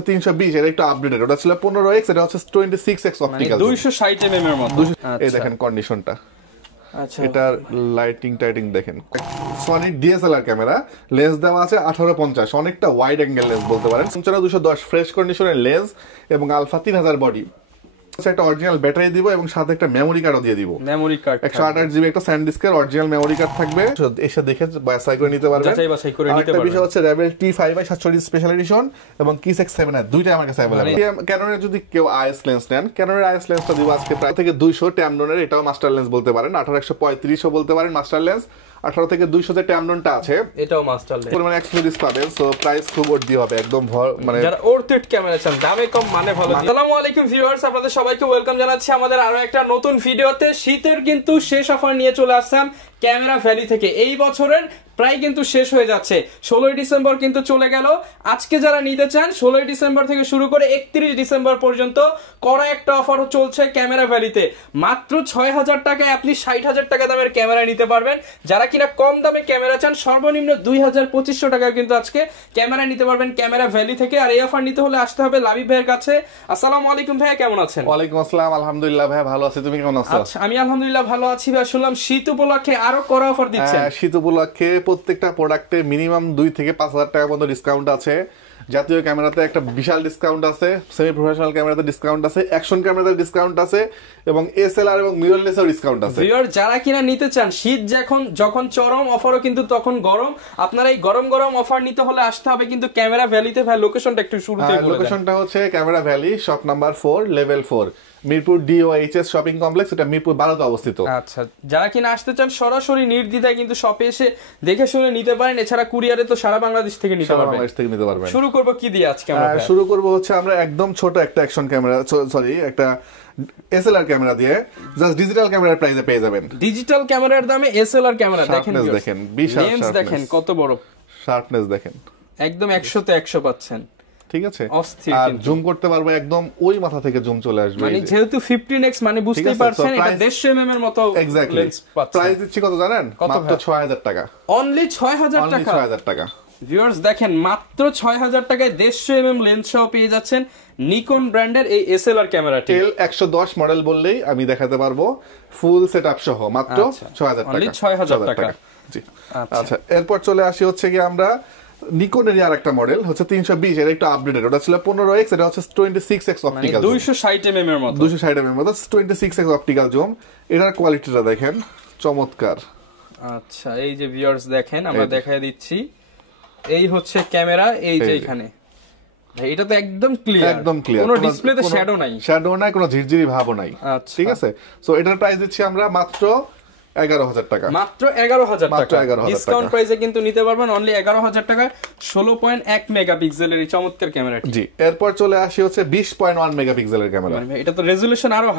320 এর একটু আপডেটেড, ওটা ছিল 15x, এটা হচ্ছে 26x অপটিক্যাল, 260 mm এর মতো। এই দেখেন কন্ডিশনটা। আচ্ছা, এটার লাইটিং দেখেন। সনি ডিএসএলআর ক্যামেরা, লেন্স দেওয়া আছে 1850, অনেকটা ওয়াইড অ্যাঙ্গেল লেন্স বলতে পারেন। 210 ফ্রেশ কন্ডিশনের লেন্স এবং আলফা 3000 বডি। একটা অরিজিনাল ব্যাটারি দিব এবং সাথে একটা মেমোরি কার্ডও দিয়ে দিব। মেমোরি কার্ড 128GB একটা স্যান্ডিস্কের অরিজিনাল মেমোরি কার্ড থাকবে, এসে দেখে বাছাই করে নিতে পারবেন। একটা বিষয় হচ্ছে রেবেল T5/740 স্পেশাল এডিশন এবং কিস X7 দুইটাই আমার কাছে अवेलेबल। ক্যাননের যদি কেউ আইএস লেন্স নেন, ক্যাননের আইএস লেন্সটা দিব আজকে প্রায় থেকে 200 ট্যামডনের, এটাও মাস্টার লেন্স বলতে পারেন। 18135ও বলতে পারেন মাস্টার লেন্স। 18 থেকে 200 যে ট্যামডনটা আছে এটাও মাস্টার লেন্স। পরিমাণে এক্সক্লুসিভ পাবেন, সো প্রাইস খুব ওর্থি হবে একদম, মানে যারা ওর্থিট ক্যামেরা চান, দামে কম মানে ভালো। আসসালামু আলাইকুম ভিউয়ার্স, আপনাদের সবাইকে ওয়েলকাম জানাচ্ছি আমাদের আরো একটা নতুন ভিডিওতে। শীতের কিন্তু শেষ অফার নিয়ে চলে আসলাম ক্যামেরা ভ্যালি থেকে। এই বছরের প্রায় কিন্তু শেষ হয়ে যাচ্ছে, 16 ডিসেম্বর কিন্তু চলে গেল। আজকে যারা নিতে চান 16 ডিসেম্বর থেকে শুরু করে 31 ডিসেম্বর পর্যন্ত কড়া একটা অফার চলছে ক্যামেরা ভ্যালিতে। মাত্র 6000 টাকায় আপনি 60000 টাকা দামের ক্যামেরা নিতে পারবেন। যারা কিনা কম দামে ক্যামেরা চান, সর্বনিম্ন 2200-2500 টাকায় কিন্তু আজকে ক্যামেরা নিতে পারবেন ক্যামেরা ভ্যালি থেকে। আর এই অফার নিতে হলে আসতে হবে লাবিব ভাইয়ের কাছে। আসসালামু আলাইকুম ভাই, কেমন আছেন? ওয়ালাইকুম আসসালাম, আলহামদুলিল্লাহ ভাই ভালো আছি, তুমি কেমন আছো? আচ্ছা, আমি আলহামদুলিল্লাহ ভালো আছি ভাই। শুনলাম শীত উপলক্ষে আরো কড়া অফার দিচ্ছেন। শীত উপলক্ষে প্রত্যেকটা প্রোডাক্টে মিনিমাম 2 থেকে 5000 টাকা পর্যন্ত ডিসকাউন্ট আছে। জাতীয় ক্যামেরাতে একটা বিশাল ডিসকাউন্ট আছে, সেমি প্রফেশনাল ক্যামেরাতে ডিসকাউন্ট আছে, অ্যাকশন ক্যামেরাতে ডিসকাউন্ট আছে এবং এসএলআর এবং মিররলেসেও ডিসকাউন্ট আছে। ভিউয়ার যারা কিনা নিতে চান, শীত যখন চরম, অফারও কিন্তু তখন গরম। আপনারা এই গরম অফার নিতে হলে আসতে হবে কিন্তু ক্যামেরা ভ্যালিতে। ভাই লোকেশনটা একটু শুরুতে বলে দেন। লোকেশনটা হচ্ছে camera valley, shop number 4, level 4, Mirpur DOHS shopping complex, এটা মিরপুর 12তে অবস্থিত। আচ্ছা, যারা কিনা আসতে চান সরাসরি নির্দ্বিধায় কিন্তু শপে এসে দেখে শুনে নিতে পারেন। এছাড়া কুরিয়ারে তো সারা বাংলাদেশ থেকে নিতে পারবেন। শুরু করব কি দিয়ে আজকে আমরা? শুরু করব হচ্ছে আমরা একদম ছোট একটা অ্যাকশন ক্যামেরা, সরি একটা এসএলআর ক্যামেরা দিয়ে জাস্ট ডিজিটাল ক্যামেরার প্রাইসে পেয়ে যাবেন। ডিজিটাল ক্যামেরার দামে এসএলআর ক্যামেরা দেখেন, বিশাল লেন্স দেখেন কত বড়, শার্পনেস দেখেন, একদম 100 তে 100 পাচ্ছেন। ঠিক আছে, আর জুম করতে পারবো একদম ওই মাথা থেকে জুম চলে আসবে। মানে যেহেতু 15x মানে বুঝতেই পারছেন এটা 150 mm এর মতো লেন্স পাচ্ছেন। প্রাইস দিচ্ছি কত জানেন? মাত্র 6000 টাকা। অনলি 6000 টাকা। 6000 টাকা। ভিউয়ার্স দেখেন, মাত্র 6000 টাকায় 150 mm লেন্স সহ পেয়ে যাচ্ছেন নিকন ব্র্যান্ডের এই এসএলআর ক্যামেরাটি। টেল 110 মডেল বললেই আমি দেখাতে পারবো, ফুল সেটআপ সহ মাত্র 6000 টাকা। অনলি 6000 টাকা। জি আচ্ছা, এরপর চলে আসি হচ্ছে কি আমরা নিকনের আরেকটা মডেল হচ্ছে 320 এর একটু আপডেটেড, ওটা ছিল 15x, এটা হচ্ছে 26x অপটিক্যাল, 260 mm এর মতো, 260 mm এর মতো 26x অপটিক্যাল জুম। এটার কোয়ালিটিটা দেখেন চমৎকার। আচ্ছা, এই যে ভিউয়ার্স দেখেন, আমরা দেখায় দিচ্ছি, এই হচ্ছে ক্যামেরা, এই যে এখানে এটা তো একদম ক্লিয়ার, কোনো ডিসপ্লেতে শ্যাডো নাই, কোনো ঝিরঝিরি ভাবও নাই। ঠিক আছে, সো এটার প্রাইস দিচ্ছি আমরা মাত্র 11000 টাকা। মাত্র 11000 টাকা ডিসকাউন্ট প্রাইসে কিন্তু নিতে পারবেন অনলি 11000 টাকা 16.1 মেগাপিক্সেলের এই চমৎকার ক্যামেরাটি। জি, এরপর চলে আসি হচ্ছে 20.1 মেগাপিক্সেলের ক্যামেরা। এটা তো রেজোলিউশন আরো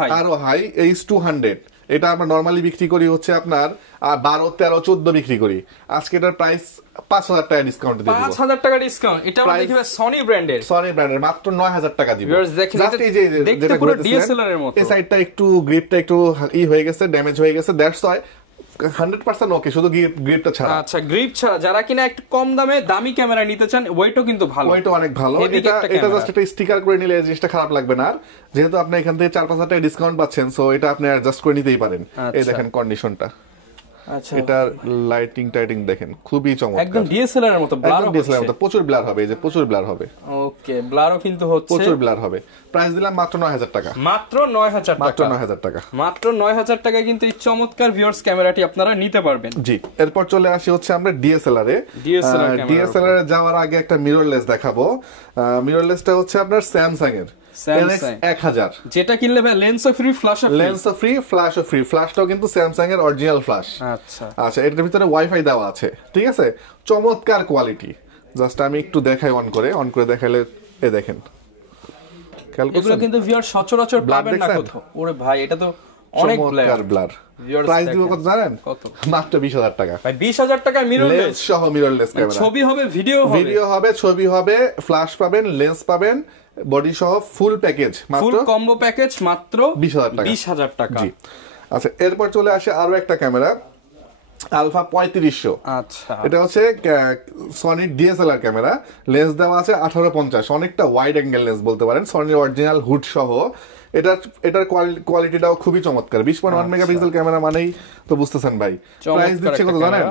হাই, H200। এটা আমরা নরমালি বিক্রি করি হচ্ছে আপনার 12, 13, 14 বিক্রি করি। আজকে এটার প্রাইস 5000 টাকা ডিসকাউন্ট দিয়ে দিব। 5000 টাকা ডিসকাউন্ট। এটা আমরা দেখিবে সনি ব্র্যান্ডের মাত্র 9000 টাকা দিব। জাস্ট এই যে যেটা পুরো ডিএসএলআর এর মতো, এই সাইডটা একটু গ্রিপটা একটু হয়ে গেছে, ড্যামেজ হয়ে গেছে, দ্যাটস ওয়াই 100% ওকে, শুধু গ্রিপটা ছাড়া। আচ্ছা, গ্রিপ ছাড়া যারা কিনা একটু কম দামে দামি ক্যামেরা নিতে চান, ওয়েটও কিন্তু ভালো, ওয়েটও অনেক ভালো। এটা জাস্ট একটা স্টিকার করে নিলে এই জিনিসটা খারাপ লাগবে না। আর যেহেতু আপনি এখান থেকে 4-5000 টাকা ডিসকাউন্ট পাচ্ছেন, সো এটা আপনি অ্যাডজাস্ট করে নিতেই পারেন। এই দেখেন কন্ডিশনটা। আচ্ছা, এটার লাইটিং দেখেন খুবই চমৎকার, একদম ডিএসএলআর এর মতো, প্রচুর ব্লার হবে, এই যে প্রচুর ব্লার হবে। ওকে, ব্লারও কিন্তু হচ্ছে, প্রচুর ব্লার হবে। প্রাইস দিলাম মাত্র 9000 টাকা। মাত্র 9000 টাকা। মাত্র 9000 টাকায় কিন্তু এই চমৎকার ভিউয়ার্স ক্যামেরাটি আপনারা নিতে পারবেন। জি, এরপর চলে আসি হচ্ছে আমরা ডিএসএলআর এ। ডিএসএলআর এ যাওয়ার আগে একটা মিররলেস দেখাবো। মিররলেসটা হচ্ছে আপনার স্যামসাং এর NX1000, যেটা কিনলে ভাই লেন্সও ফ্রি, ফ্ল্যাশও ফ্রি। ফ্ল্যাশটাও কিন্তু স্যামসাং এর অরিজিনাল ফ্ল্যাশ। আচ্ছা, এটার ভিতরে ওয়াইফাই দেওয়া আছে। ঠিক আছে, চমৎকার কোয়ালিটি। জাস্ট আমি একটু দেখাই, অন করে দেখাইলে এই দেখেন, এগুলো কিন্তু ভিউয়ার সচরাচর পাবেন না কোথাও। ওরে ভাই, এটা তো অনেক ব্লার। প্রাইস দিব কত জানেন? কত? মাত্র 20000 টাকা। ভাই 20000 টাকা মিররলেস সহ, মিররলেস ক্যামেরা, ছবি হবে, ভিডিও হবে, ছবি হবে, ফ্ল্যাশ পাবেন, লেন্স পাবেন, বডি সহ ফুল প্যাকেজ, ফুল কম্বো প্যাকেজ মাত্র 20000 টাকা। 20000 টাকা। জি, আচ্ছা, এরপর চলে আসে আরো একটা ক্যামেরা, আলফা 3500। আচ্ছা, এটা হচ্ছে সনির ডিএসএলআর ক্যামেরা, লেন্স দেওয়া আছে 1850, অনেকটা ওয়াইড অ্যাঙ্গেল লেন্স বলতে পারেন, সনির অরিজিনাল হুড সহ। এটার কোয়ালিটিটাও খুবই চমৎকার। 20.1 মেগাপিক্সেল ক্যামেরা মানেই তো বুঝতেছেন ভাই। প্রাইস দিচ্ছে কত জানেন?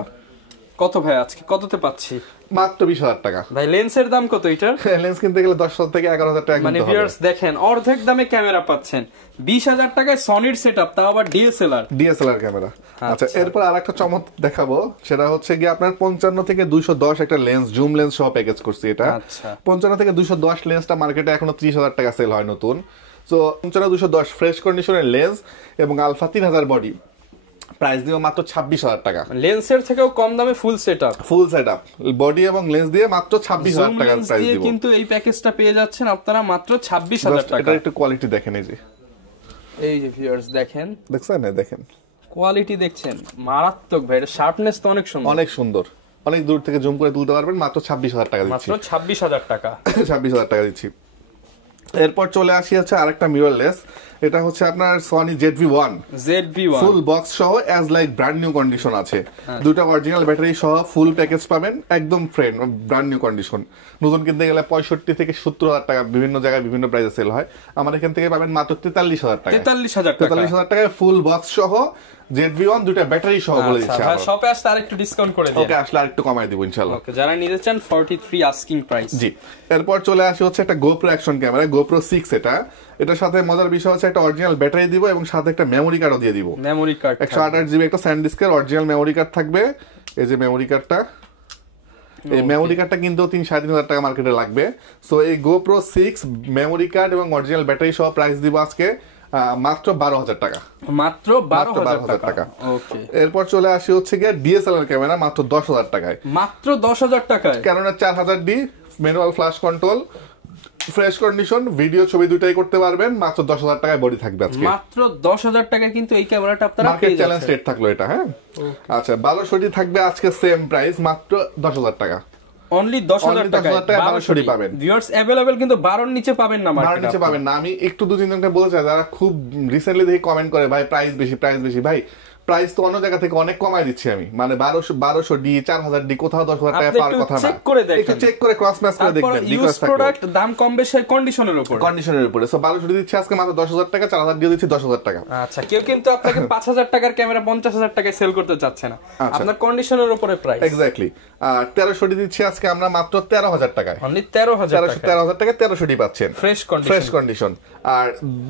কত ভাই আজকে কততে পাচ্ছি? মাত্র 20,000 টাকা। ভাই লেন্সের দাম কত এটার? লেন্স কিনতে গেলে 10,000 থেকে 11,000 টাকা মানে ভিউয়ার্স দেখেন, অর্ধেক দামে ক্যামেরা পাচ্ছেন 20,000 টাকায় সনির সেটআপ, তাও আবার ডিএসএলআর ক্যামেরা। আচ্ছা, এরপর আরেকটা চমক দেখাবো, সেটা হচ্ছে কি আপনার 55 থেকে 210 একটা লেন্স, জুম লেন্স সহ প্যাকেজ করছি এটা। 55 থেকে 210 লেন্সটা মার্কেটে এখনো 30,000 টাকা সেল হয় নতুন। সো 55-210 ফ্রেশ কন্ডিশনের লেন্স এবং আলফা 3000 বডি, প্রাইস দিও মাত্র 26,000 টাকা। লেন্সের থেকেও কম দামে ফুল সেটআপ বডি এবং লেন্স দিয়ে মাত্র 26,000 টাকার প্রাইস দিব। কিন্তু এই প্যাকেজটা পেয়ে যাচ্ছেন আপনারা মাত্র 26,000 টাকা। এটা একটু কোয়ালিটি দেখেন, এই যে ভিউয়ার্স দেখেন, দেখেন কোয়ালিটি দেখছেন, মারাত্মক ভাই। এটা শার্পনেস তো অনেক সুন্দর, অনেক দূর থেকে জুম করে তুলতে পারবেন। মাত্র 26,000 টাকা দিচ্ছি, মাত্র 26,000 টাকা। 26,000 টাকা দিচ্ছি। এরপর চলে আসি হচ্ছে আরেকটা মিররলেস, এটা হচ্ছে আপনার সনি ZV-1 ফুল বক্স সহ as like brand new condition আছে। দুটো অরিজিনাল ব্যাটারি সহ ফুল প্যাকেজ পাবেন, একদম ব্র্যান্ড নিউ কন্ডিশন। নতুন কিনতে গেলে 65 থেকে 70,000 টাকা, বিভিন্ন জায়গায় বিভিন্ন প্রাইসে সেল হয়। আমার এখান থেকে পাবেন মাত্র 43,000 টাকা। 43,000 টাকায় ফুল বক্স সহ ZV-1 দুটো ব্যাটারি সহ বলে দিচ্ছি। আচ্ছা, শপে আসলে আরেকটু ডিসকাউন্ট করে দিন। ওকে, আসলে আরেকটু কমাই দিব ইনশাআল্লাহ। ওকে, যারা নিতে চান 43 আস্কিং প্রাইস। জি, এরপর চলে আসি হচ্ছে একটা GoPro অ্যাকশন ক্যামেরা, GoPro 6। এটার সাথে মজার বিষয় হচ্ছে একটা অরিজিনাল ব্যাটারি দিব এবং সাথে একটা মেমোরি কার্ডও দিয়ে দিব। মেমোরি কার্ড 128 জিবি একটা স্যান্ডিস্কের অরিজিনাল মেমোরি কার্ড থাকবে। এই যে মেমোরি কার্ডটা, এই মেমোরি কার্ডটা কিন্তু 3,500 টাকা মার্কেটে লাগবে। সো এই GoPro 6 মেমোরি কার্ড এবং অরিজিনাল ব্যাটারি সহ প্রাইস দিব আজকে মাত্র 12,000 টাকা। মাত্র 12,000 টাকা। ওকে, এরপর চলে আসি হচ্ছে গিয়ে ডিএসএলআর ক্যামেরা মাত্র 10,000 টাকায়। মাত্র 10,000 টাকায় ক্যানোনের 4000D manual flash control, fresh condition, video ছবি দুটাই করতে পারবেন। মাত্র 10,000 টাকায় বডি থাকবে আজকে। মাত্র 10,000 টাকায় কিন্তু এই ক্যামেরাটা আপনারা মার্কেট চ্যালেঞ্জ রেট থাকলো এটা। হ্যাঁ, আচ্ছা, 1200D থাকবে আজকে সেম প্রাইস, মাত্র 10,000 টাকা। অনলি 10,000 টাকায় 1200D পাবেন। ভিউয়ার্স अवेलेबल, কিন্তু 12 এর নিচে পাবেন না মার্কেটে। 12 এর নিচে পাবেন না। আমি একটু 2-3 জনকে বলতে চাই যারা খুব রিসেন্টলি দেখি কমেন্ট করে, ভাই প্রাইস বেশি। ভাই প্রাইস তো অন্য জায়গা থেকে অনেক কমাই দিচ্ছি আমি, মানে 1200D 4000D কোথাও 10,000 টাকা পাওয়ার কথা না। একটু চেক করে ক্রস ম্যাচ করে দেখবেন। ইউজ প্রোডাক্ট দাম কম বেশি কন্ডিশনের উপরে। সো 1200D দিচ্ছি আজকে মাত্র 10,000 টাকা, 4000D দিচ্ছি 10,000 টাকা। আচ্ছা, কেউ কিন্তু আপনাকে 5,000 টাকার ক্যামেরা 50,000 টাকায় সেল করতে চাচ্ছে না, আপনার কন্ডিশনের উপরে প্রাইস। এক্স্যাক্টলি। আর 1300D দিচ্ছি আজকে আমরা মাত্র 13,000 টাকায়। অনলি 13,000 টাকা 1300D পাচ্ছেন ফ্রেশ কন্ডিশন। আর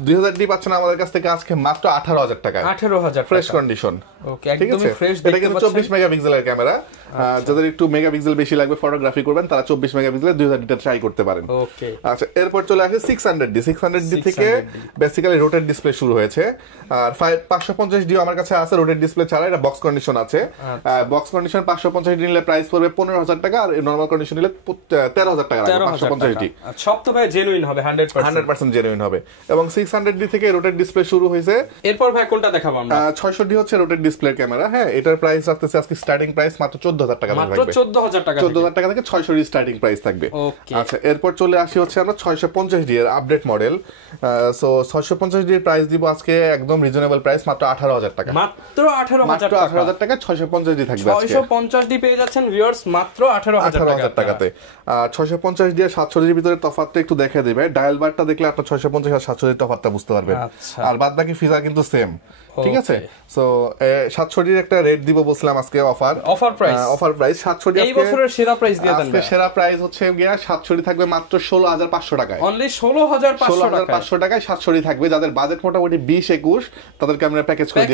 2000D পাচ্ছেন আমাদের কাছ থেকে আজকে মাত্র 18,000 টাকায়। 18,000 ফ্রেশ কন্ডিশন। ওকে, একদমই ফ্রেশ। এটা কিন্তু 24 মেগাপিক্সেলের ক্যামেরা। যাদের একটু মেগাপিক্সেল বেশি লাগবে, ফটোগ্রাফি করবেন, তারা 24 মেগাপিক্সেলের 2000D ট্রাই করতে পারেন। ওকে, আচ্ছা, এরপর চলে আসে 600D থেকে বেসিক্যালি রোটেট ডিসপ্লে শুরু হয়েছে। আর 550D আমার কাছে আছে রোটেট ডিসপ্লে ছাড়া, এটা বক্স কন্ডিশন আছে। বক্স কন্ডিশন 550D নিলে প্রাইস পড়বে 15,000 টাকা, আর নরমাল কন্ডিশন নিলে 13,000 টাকা লাগবে। 550D সব তো ভাই জেনুইন হবে, 100% জেনুইন হবে। এবং 600D থেকে রোটেট ডিসপ্লে শুরু হয়েছে। এরপর ভাই কোনটা দেখাবো আমরা? 600D হচ্ছে রোটেট ডিসপ্লে ক্যামেরা। হ্যাঁ, এটার প্রাইস রাখতেছে আজকে স্টার্টিং প্রাইস মাত্র 14,000 টাকা থাকবে। মাত্র 14,000 টাকা। 14,000 টাকা থেকে 600D স্টার্টিং প্রাইস থাকবে। আচ্ছা, এরপর চলে আসি হচ্ছে আমরা 650D এর আপডেট মডেল। সো 650D এর প্রাইস দিব আজকে একদম রিজনেবল প্রাইস, মাত্র 18,000 টাকা। মাত্র 18,000 টাকা 650D থাকবে আজকে। 650D পেয়ে যাচ্ছেন ভিউয়ার্স মাত্র 18,000 টাকাতে। 650D আর 700D এর ভিতরে তফাৎটা একটু দেখে দিবে। ডায়াল বারটা দেখলে আপনার 650 আর 700D তফাৎটা বুঝতে পারবেন। আর বাদ বাকি ফিচার কিন্তু সেম। ঠিক আছে, সো 700D এর একটা রেট দিব বলছিলাম আজকে, অফার প্রাইস 700D এই বছরের সেরা প্রাইস দিয়ে দেন। আজকে সেরা প্রাইস হচ্ছে গিয়া 700D থাকবে মাত্র 16,500 টাকায়। অনলি 16,500 টাকায় 700D থাকবে। যাদের বাজেট মোটামুটি 20-21, তাদেরকে আমরা প্যাকেজ করে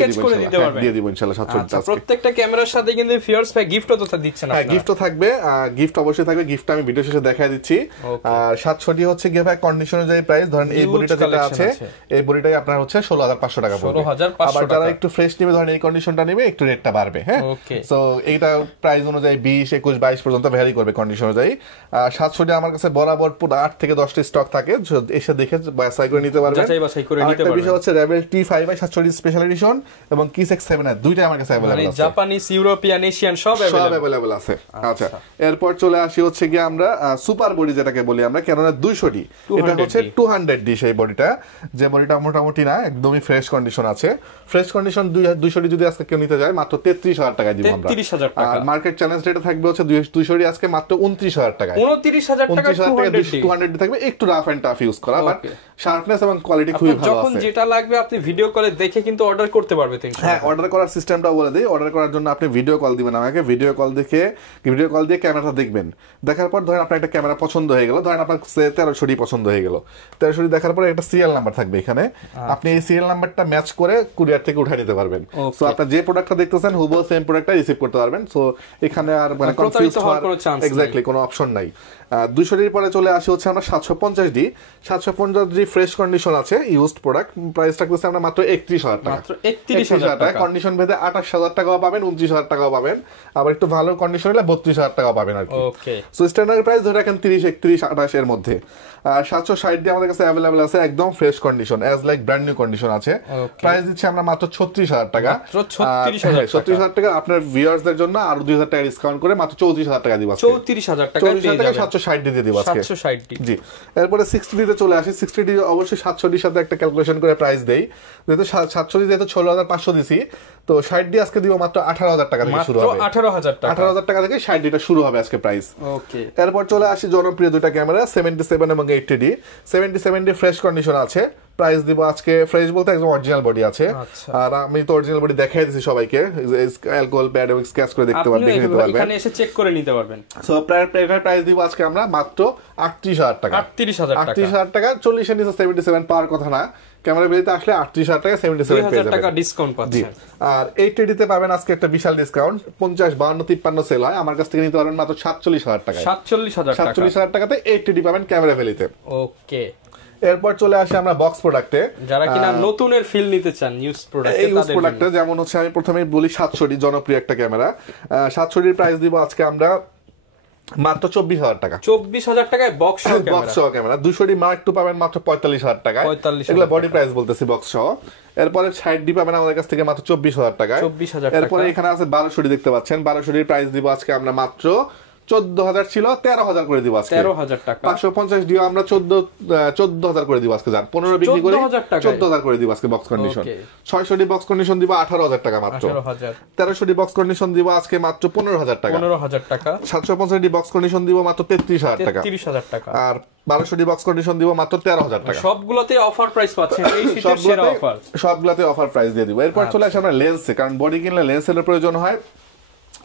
দিয়ে দিব ইনশাআল্লাহ 700D। প্রত্যেকটা ক্যামেরার সাথে কিন্তু ফিয়ার্স ভাই গিফটও তো দিচ্ছেন আপনারা। হ্যাঁ, গিফটও থাকবে। গিফট অবশ্যই থাকবে। গিফটটা আমি ভিডিও শেষে দেখাই দিচ্ছি। আর 700D হচ্ছে গিয়ে ভাই কন্ডিশন অনুযায়ী প্রাইস, ধরেন এই বডিটা যেটা আছে, এই বডিটাই আপনার হচ্ছে 16,500 টাকা পড়বে। আবার যারা একটু ফ্রেশ নিবে, ধরেন এই কন্ডিশনটা নিবে, একটু রেটটা বাড়বে। হ্যাঁ, সো এইটা প্রাইস অনুযায়ী 20, 21, 22 পর্যন্ত ভ্যারি করবে কন্ডিশন অনুযায়ী। 700D আমার কাছে বরাবর 8 থেকে 10টি স্টক থাকে, এসে দেখে বাছাই করে নিতে পারবেন। একটা বিষয় হচ্ছে rebel T5 700D special edition এবং কিস X7 দুইটাই আমার কাছে अवेलेबल আছে। জাপানিজ, ইউরোপিয়ান, এশিয়ান সব अवेलेबल আছে। আচ্ছা, এরপর চলে আসি হচ্ছে কি আমরা সুপার বডি যেটাকে বলি আমরা, ক্যানোনের 200D। এটা হচ্ছে 200D সেই বডিটা, যে বডিটা মোটামুটি না একদমই ফ্রেশ কন্ডিশন আছে। ফ্রেশ কন্ডিশন 200 200 যদি আজকে কেউ নিতে যায় মাত্র 33,000 টাকায় দিব আমরা। 33,000 টাকা। আর মার্কেট চ্যালেঞ্জ রেটে থাকবে হচ্ছে 200 আজকে মাত্র 29,000 টাকায়। 29,000 টাকা 200 থাকবে, একটু রাফ এন্ড টাফ ইউজ করা, বাট শার্পনেস এবং কোয়ালিটি খুবই ভালো আছে। যখন যেটা লাগবে আপনি ভিডিও কলে দেখে কিন্তু অর্ডার করতে পারবে। হ্যাঁ, অর্ডার করার সিস্টেমটা বলে দেই। অর্ডার করার জন্য আপনি ভিডিও কল দিবেন আমাকে, ভিডিও কল দিয়ে ক্যামেরাটা দেখবেন। দেখার পর ধরেন আপনার একটা ক্যামেরা পছন্দ হয়ে গেল, ধরেন আপনার 1300 পছন্দ হয়ে গেল। 1300 দেখার পরে একটা সিরিয়াল নাম্বার থাকবে এখানে, আপনি এই সিরিয়াল নাম্বারটা ম্যাচ করে কুরিয়ার থেকে উঠাই নিতে পারবেন। সো আপনি যে প্রোডাক্টটা দেখতেছেন হুবহু সেম প্রোডাক্টটা রিসিভ করতে পারবেন। সো এখানে আর মানে কনফিউজ হওয়ার এক্স্যাক্টলি কোনো অপশন নাই। 200 পরে চলে আসি হচ্ছে আমরা 750D। 750D ফ্রেশ কন্ডিশন আছে, ইউজড প্রোডাক্ট। প্রাইস থাকতেছে আমরা মাত্র 31,000 টাকা। মাত্র 31,000 টাকা। কন্ডিশন ভেদে 28,000 টাকাও পাবেন, 29,000 টাকাও পাবেন, আবার একটু ভালো কন্ডিশন হলে 32,000 টাকাও পাবেন আর কি। ওকে, সো স্ট্যান্ডার্ড প্রাইস ধরে রাখেন 30, 31, 28 এর মধ্যে। 760D আমাদের কাছে अवेलेबल আছে, একদম fresh condition, as like brand new condition আছে। প্রাইস দিচ্ছি আমরা মাত্র 36,000 টাকা। 36,000 টাকা আপনার ভিউয়ার্সদের জন্য আরো 2,000 টাকা ডিসকাউন্ট করে মাত্র 34,000 টাকা দিব আজকে। 34,000 টাকা 760D দিয়ে দিব আজকে। 760D জি। এরপরে 60D তে চলে আসি। 60D অবশ্যই 700D এর সাথে একটা ক্যালকুলেশন করে প্রাইস দেই। যেহেতু 700D যেহেতু 16,500 দিছি, তো 60D আজকে দিব মাত্র 18,000 টাকা থেকে শুরু হবে। 18,000 টাকা। 18,000 টাকা থেকে 60D টা শুরু হবে আজকে প্রাইস। ওকে, এরপর চলে আসি জনপ্রিয় দুটো ক্যামেরা 77 এবং 80D। 77D ফ্রেশ কন্ডিশন আছে, প্রাইস দিব আজকে, ফ্রেশ বলতে একদম অরিজিনাল বডি আছে। আর আমি তো অরিজিনাল বডি দেখাই দিছি সবাইকে, অ্যালকোহল প্যাড এবং স্ক্র্যাচ করে দেখতে পারবেন, দেখে নিতে পারবেন, এখানে এসে চেক করে নিতে পারবেন। সো প্রাইস দিব আজকে আমরা মাত্র 38,000 টাকা। 38,000 টাকা। 40 এর নিচে 77 পাওয়ার কথা না, ক্যামেরা বেরিতে আসলে 38,000 টাকা 77 পেয়ে যাবেন। টাকা ডিসকাউন্ট পাচ্ছেন। আর 80D তে পাবেন আজকে একটা বিশাল ডিসকাউন্ট, 50, 52, 53 সেল হয়, আমার কাছ থেকে নিতে পারবেন মাত্র 47,000 টাকা। 47,000 টাকাতে 80D পাবেন ক্যামেরা ভ্যালিতে। ওকে, এরপর চলে আসি আমরা বক্স প্রোডাক্টে, যারা কিনা নতুনের ফিল নিতে চান ইউজ প্রোডাক্টে। এই ইউজ প্রোডাক্টে যেমন হচ্ছে আমি প্রথমেই বলি 700D জনপ্রিয় একটা ক্যামেরা। 700D এর প্রাইস দিব আজকে আমরা মাত্র 24,000 টাকা। 24,000 টাকায় বক্স সহ ক্যামেরা। 200D মার্ক 2 পাবেন মাত্র 45,000 টাকায়। এগুলো বডি প্রাইস বলতেছি বক্স সহ। এরপরে 60D পাবেন আমাদের কাছ থেকে মাত্র 24,000 টাকায়। 24,000 টাকা। এরপরে এখানে আছে 1200D দেখতে পাচ্ছেন, 1200D এর প্রাইস দিব আজকে আমরা মাত্র 14,000 ছিল, 13,000 করে দিব আজকে। 13,000 টাকা। 550D আমরা 14,000 করে দিব আজকে। জান 15 বিক্রি করে 14,000 করে দিব আজকে box condition. 600D box condition দিব 18,000 টাকা মাত্র। 1300D বক্স কন্ডিশন দিব আজকে মাত্র 15,000 টাকা। 15,000 টাকা। 750D বক্স কন্ডিশন দিব মাত্র 33,000 টাকা। 33,000 টাকা। আর 1200D বক্স কন্ডিশন দিব মাত্র 13,000 টাকা। সবগুলোতে অফার প্রাইস পাচ্ছেন, এই শীতের সেরা অফার। সবগুলোতে অফার প্রাইস দিয়ে দিব। এরপর চলে আসে আমরা লেন্সে, কারণ বডি কিনলে লেন্সের প্রয়োজন হয়।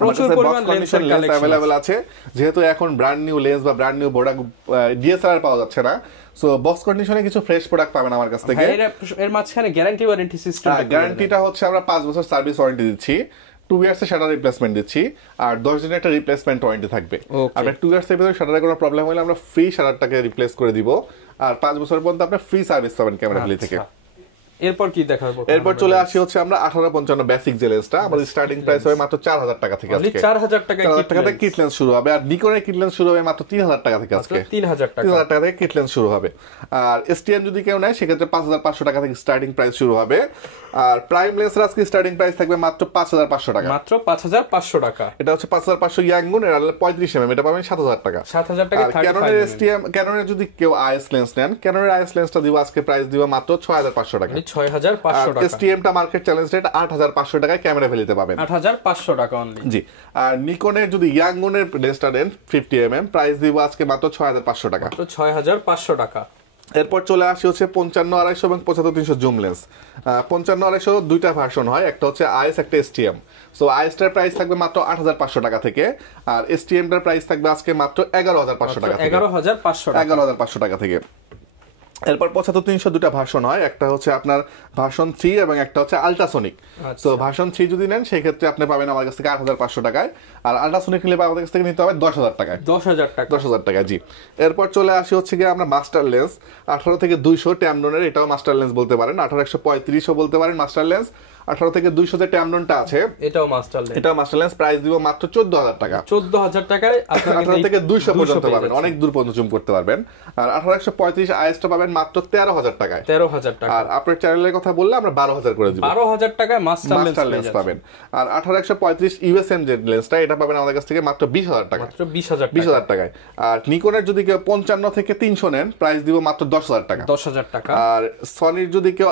প্রচুর পরিমাণ লেন্সের কালেকশন अवेलेबल আছে, যেহেতু এখন ব্র্যান্ড নিউ লেন্স বা ব্র্যান্ড নিউ প্রোডাক্ট ডিএসএলআর পাওয়া যাচ্ছে না। সো বক্স কন্ডিশনে কিছু ফ্রেশ প্রোডাক্ট পাবেন আমার কাছ থেকে। এর মাঝখানে গ্যারান্টি ওয়ারেন্টি সিস্টেম, গ্যারান্টিটা হচ্ছে আমরা 5 বছর সার্ভিস ওয়ারেন্টি দিচ্ছি, 2 ইয়ার্স এর শাটার রিপ্লেসমেন্ট দিচ্ছি, আর 10 দিনের একটা রিপ্লেসমেন্ট ওয়ারেন্টি থাকবে। আপনি 2 ইয়ার্স এর ভিতরে শাটারে কোনো প্রবলেম হলে আমরা ফ্রি শাটারটাকে রিপ্লেস করে দিব, আর 5 বছর পর্যন্ত আপনি ফ্রি সার্ভিস পাবেন ক্যামেরা ভ্যালি থেকে। এরপর কি দেখাবো? এরপর চলে আসি হচ্ছে আমরা 1855 বেসিক যে লেন্সটা, আমাদের স্টার্টিং প্রাইস হবে মাত্র 4,000 টাকা থেকে আজকে। 4,000 টাকা কিট লেন্স শুরু হবে, আর নিকনের কিট লেন্স শুরু হবে মাত্র 3,000 টাকা থেকে আজকে। 3,000 টাকা থেকে কিট লেন্স শুরু হবে। আর এসটিএম যদি কেউ নেয় সেক্ষেত্রে 5,500 টাকা থেকে স্টার্টিং প্রাইস শুরু হবে। আর প্রাইম লেন্সের আজকে স্টার্টিং প্রাইস থাকবে মাত্র 5,500 টাকা। মাত্র 5,500 টাকা। এটা হচ্ছে 5,500 ইয়াংগুন, এর 35 mm, এটা পাবেন 7,000 টাকা। 7,000 টাকা। ক্যাননের এসটিএম, ক্যাননের যদি কেউ আইএস লেন্স নেন, ক্যাননের আইএস লেন্সটা দিব আজকে প্রাইস দিব মাত্র 6,500 টাকা। 6,500 টাকা। এসটিএমটা মার্কেট চ্যালেঞ্জ রেট 8,500 টাকায় ক্যামেরা ভ্যালিতে পাবেন। 8,500 টাকা অনলি। জি। আর নিকনের যদি ইয়াংগুনের লেন্সটা নেন 50 mm, প্রাইস দিব আজকে মাত্র 6,500 টাকা। মাত্র 6,500 টাকা। এরপর চলে আসি হচ্ছে 55-250 এবং 75-300 জুম লেন্স। 55-250 দুইটা ভার্সন হয়, একটা হচ্ছে আইএস, একটা এসটিএম। সো আইএসটার প্রাইস থাকবে মাত্র 8,500 টাকা থেকে, আর এসটিএমটার প্রাইস থাকবে আজকে মাত্র 11,500 টাকা থেকে। 11,500 টাকা থেকে। এরপর 75-300 দুটা ভার্সন হয়, একটা হচ্ছে আপনার ভার্সন 3 এবং একটা হচ্ছে আল্ট্রাসোনিক। সো ভার্সন 3 যদি নেন সেই ক্ষেত্রে আপনি পাবেন আমার কাছ থেকে 8,500 টাকায়, আর আল্ট্রাসোনিক নিলে আমাদের কাছ থেকে নিতে হবে 10,000 টাকায়। 10,000 টাকা। জি। এরপর চলে আসি হচ্ছে গিয়ে আমরা মাস্টার লেন্স 18 থেকে 200 ট্যামডনের, এটাও মাস্টার লেন্স বলতে পারেন, 18-135 বলতে পারেন মাস্টার লেন্স। 18 থেকে 200 তে ট্যামডনটা আছে, এটাও মাস্টার লেন্স। এটাও মাস্টার লেন্স, প্রাইস দিব মাত্র 14,000 টাকা। 14,000 টাকায় আপনি 18 থেকে 200 পর্যন্ত পাবেন, অনেক দূর পর্যন্ত জুম করতে পারবেন। আর 18-135 আইএসটা পাবেন মাত্র 13,000 টাকায়। 13,000 টাকা। আর আপনার চ্যানেলের কথা বললে আমরা 12,000 করে দিব। 12,000 টাকায় মাস্টার লেন্স পাবেন। আর 18-135 ইউএসএম যে লেন্সটা, এটা পাবেন আমাদের কাছ থেকে মাত্র 20,000 টাকা। মাত্র 20,000 টাকায়। আর নিকনের যদি কেউ 55 থেকে 300 নেন, প্রাইস দিব মাত্র 10,000 টাকা। 10,000 টাকা। আর সনির যদি কেউ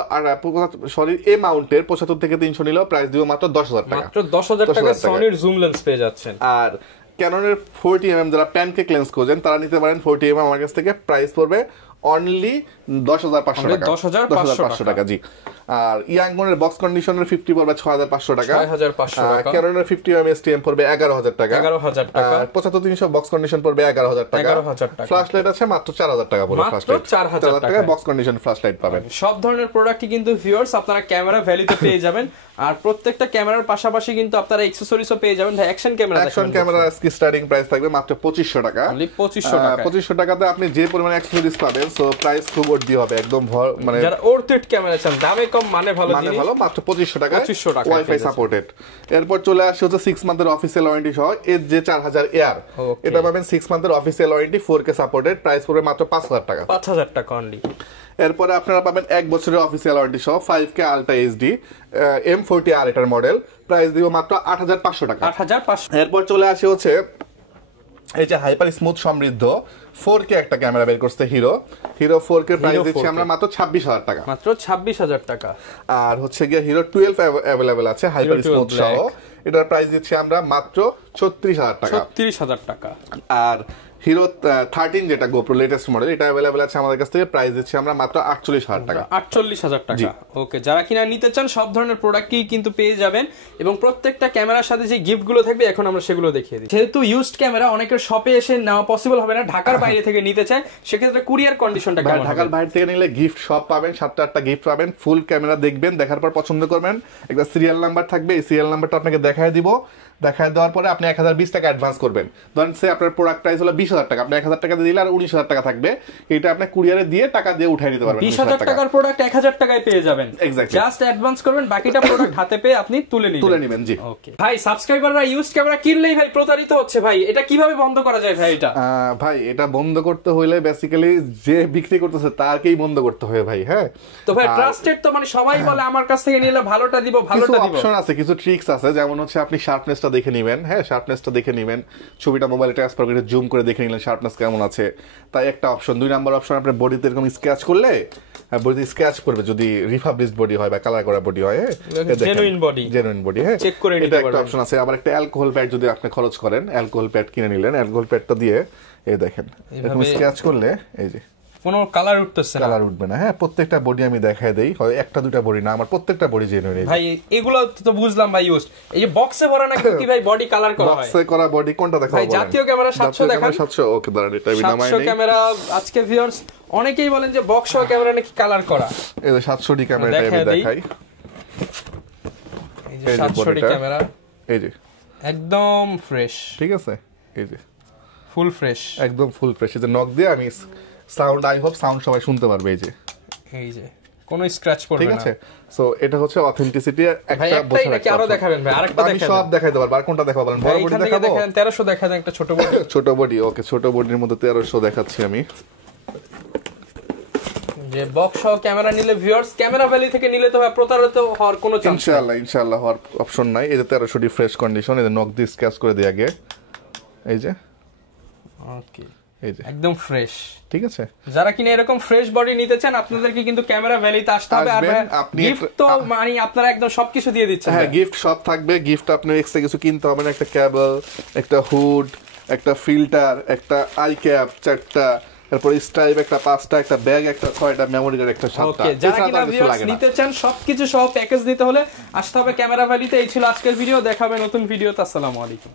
সনির এ মাউন্টের 75 থেকে 300 নিলেও প্রাইস দিব মাত্র 10,000 টাকা। মাত্র 10,000 টাকা সনির জুম লেন্স পেয়ে যাচ্ছেন। আর ক্যাননের 40mm যারা প্যানকেক লেন্স খোঁজেন তারা নিতে পারেন 40mm আমার কাছ থেকে, প্রাইস পড়বে অনলি 10,500 টাকা। 10,500 টাকা জি। আর ইয়াংগনের বক্স কন্ডিশনের 50 পড়বে 6,500 টাকা। 6,500 টাকা। ক্যাননের 50mm STM পড়বে 11,000 টাকা। 11,000 টাকা। 75-300 বক্স কন্ডিশন পড়বে 11,000 টাকা। 11,000 টাকা। ফ্ল্যাশ লাইট আছে মাত্র 4,000 টাকা পড়বে। ফ্ল্যাশ লাইট 4,000 টাকা বক্স কন্ডিশন ফ্ল্যাশ লাইট পাবেন। সব ধরনের প্রোডাক্টই কিন্তু ভিউয়ার্স আপনারা ক্যামেরা ভ্যালিতে পেয়ে যাবেন। আর প্রত্যেকটা ক্যামেরার পাশাপাশি কিন্তু আপনারা অ্যাকসেসরিজও পেয়ে যাবেন। অ্যাকশন ক্যামেরা, অ্যাকশন ক্যামেরা আজকে স্টার্টিং প্রাইস থাকবে মাত্র 2,500 টাকা। 2,500 টাকাতে আপনি যে পরিমাণ অ্যাকসেসরিজ পাবেন, সো প্রাইস খুব ওর্দি হবে একদম। মানে যারা ওর্থেড ক্যামেরা চান, দামে কম মানে ভালো জিনিস, ভালো মাত্র 2,500 টাকা। Wifi supported. এরপর চলে আসে হচ্ছে 6 মান্থের অফিসিয়াল ওয়ারেন্টি সহ এর যে 4000 এয়ার, এটা পাবেন 6 মান্থের official warranty 4K supported, price পড়বে মাত্র 5,000 টাকা। 5,000 টাকা অনলি। এরপরে আপনারা পাবেন 1 বছরের অফিসিয়াল ওয়ারেন্টি সহ 5K আলট্রা এইচডি M40R এটার মডেল, প্রাইস দিব মাত্র 8,500 টাকা। 8,500। এরপর চলে আসে হচ্ছে এই যে হাইপার স্মুথ সমৃদ্ধ 4K একটা ক্যামেরা বের করছে হিরো 4K, প্রাইস দিচ্ছি আমরা মাত্র 26,000 টাকা। মাত্র 26,000 টাকা। আর হচ্ছে গিয়ে হিরো 12 অ্যাভেলেবেল আছে হাইপার স্মুথ সহ, এটার প্রাইস দিচ্ছি আমরা মাত্র 36,000 টাকা। 36,000 টাকা। আর হিরো 13 যেটা গোপ্রো লেটেস্ট মডেল, এটা অ্যাভেলেবেল আছে আমাদের কাছ থেকে, প্রাইস দিচ্ছি আমরা মাত্র 48,000 টাকা। 48,000 টাকা। ওকে, যারা কিনা নিতে চান সব ধরনের প্রোডাক্টই কিন্তু পেয়ে যাবেন এবং প্রত্যেকটা ক্যামেরার সাথে যে গিফটগুলো থাকবে এখন আমরা সেগুলো দেখিয়ে দিই। যেহেতু ইউজড ক্যামেরা অনেকের শপে এসে নেওয়া পসিবল হবে না, ঢাকার বাইরে থেকে নিতে চায়, সেক্ষেত্রে কুরিয়ার কন্ডিশনটা কেমন হবে? ঢাকার বাইরে থেকে নিলে গিফট সব পাবেন, 7-8টা গিফট পাবেন। ফুল ক্যামেরা দেখবেন, দেখার পর পছন্দ করবেন, একটা সিরিয়াল নাম্বার থাকবে, এই সিরিয়াল নাম্বারটা আপনাকে দেখায় দিব। দেখায় দেওয়ার পরে আপনি 1,020 টাকা অ্যাডভান্স করবেন। ধরেন সে আপনার প্রোডাক্ট প্রাইস হলো 20,000 টাকা, আপনি 1,000 টাকা দিলে আর 19,000 টাকা থাকবে, এটা আপনি কুরিয়ারে দিয়ে টাকা দিয়ে উঠাই নিতে পারবেন। 20,000 টাকার প্রোডাক্ট 1,000 টাকায় পেয়ে যাবেন। জাস্ট অ্যাডভান্স করবেন, বাকিটা প্রোডাক্ট হাতে পেয়ে আপনি তুলে নেবেন। জি ওকে ভাই, সাবস্ক্রাইবাররা ইউজড ক্যামেরা কিনলেই ভাই প্রতারিত হচ্ছে ভাই, এটা কিভাবে বন্ধ করা যায় ভাই? এটা ভাই এটা বন্ধ করতে হলে বেসিক্যালি যে বিক্রি করতেছে তারকেই বন্ধ করতে হবে ভাই। হ্যাঁ তো ভাই ট্রাস্টেড তো, মানে সবাই বলে আমার কাছ থেকে নিলে ভালোটা দিব, ভালোটা দিব। অপশন আছে, কিছু ট্রিক্স আছে, যেমন হচ্ছে আপনি শার্পনেসটা দেখে নেবেন। হ্যাঁ শার্পনেসটা দেখে নেবেন, ছবিটা মোবাইলে ট্রান্সফার করে জুম করে দেখে নিলেন শার্পনেস কেমন আছে, তাই একটা অপশন। 2 নাম্বার অপশন, আপনার বডিতে এরকম স্ক্র্যাচ করলে বডিতে স্ক্র্যাচ করবে যদি রিফাবলিশড বডি হয় বা কালার করা বডি হয়, জেনুইন বডি হ্যাঁ চেক করে নিতে পারবেন। এটা একটা অপশন আছে। আবার একটা অ্যালকোহল প্যাড যদি আপনি খরচ করেন, অ্যালকোহল প্যাড কিনে নিলেন, অ্যালকোহল প্যাডটা দিয়ে এই দেখেন এরকম স্ক্র্যাচ করলে এই যে কোনো কালার উঠতেছে না, কালার উঠবে না। হ্যাঁ প্রত্যেকটা বডি আমি দেখায় দেই, হয় 1-2টা বডি না, আমার প্রত্যেকটা বডি জেনুইন। ভাই এগুলো তো বুঝলাম ভাই ইউজ, এই যে বক্সে ভরা নাকি কি ভাই বডি কালার করা হয়? বক্সে করা বডি কোনটা দেখাবো ভাই? জাতীয় ক্যামেরা 700 দেখান। 700 ওকে দাঁড়ান, এটা বিনামাই নেই। 700 ক্যামেরা আজকে ভিউয়ার্স অনেকেই বলেন যে বক্স সহ ক্যামেরা নাকি কালার করা। এই যে 700 ডি ক্যামেরাটা আমি দেখাই, এই যে 700 ডি ক্যামেরা, এই যে একদম ফ্রেশ। ঠিক আছে, এই যে ফুল ফ্রেশ, একদম ফুল ফ্রেশ। এই যে নক দিয়ে আমি সাউন্ড, আই হোপ সাউন্ড সবাই শুনতে পারবে। এই যে কোনো স্ক্র্যাচ পড়বে না, ঠিক আছে। সো এটা হচ্ছে অথেন্টিসিটি একটা বোঝা রাখতে। আরো দেখাবেন ভাই? আরেকটা দেখাবেন? আমি সব দেখাই দেব। আর কোনটা দেখাবো বলেন? বড় বডি দেখাবো? 1300 দেখা দেন, একটা ছোট বডি। ছোট বডি ওকে, ছোট বডির মধ্যে 1300 দেখাচ্ছি আমি। যে বক্স সহ ক্যামেরা নিলে ভিউয়ার্স, ক্যামেরা ভ্যালি থেকে নিলে তো প্রতারিত হওয়ার কোনো চান্স নেই। ইনশাআল্লাহ হওয়ার অপশন নাই। এই যে 1300 ডি ফ্রেশ কন্ডিশন, এই যে নক দিয়ে স্ক্র্যাচ করে দিই আগে, এই যে ওকে এই যে একদম ফ্রেশ। ঠিক আছে, যারা কিনা এরকম ফ্রেশ বডি নিতে চান আপনাদেরকে কিন্তু ক্যামেরা ভ্যালিতে আসতে হবে। আর গিফট তো মানে আপনারা একদম সবকিছু দিয়ে দিচ্ছেন। হ্যাঁ গিফট সব থাকবে। গিফট আপনি এক্সট্রা কিছু কিনতে হবে না, একটা কেবল, একটা হুড, একটা ফিল্টার, একটা আই ক্যাপ 4টা, তারপর স্ট্রাইপ একটা 5টা, একটা ব্যাগ একটা 6টা, মেমোরি কার্ড একটা 7টা। যারা কিনা ভিউয়ার্স নিতে চান সবকিছু সহ প্যাকেজ নিতে হলে আসতে হবে ক্যামেরা ভ্যালিতে। এই ছিল আজকের ভিডিও, দেখাবে নতুন ভিডিওতে। আসসালামু আলাইকুম।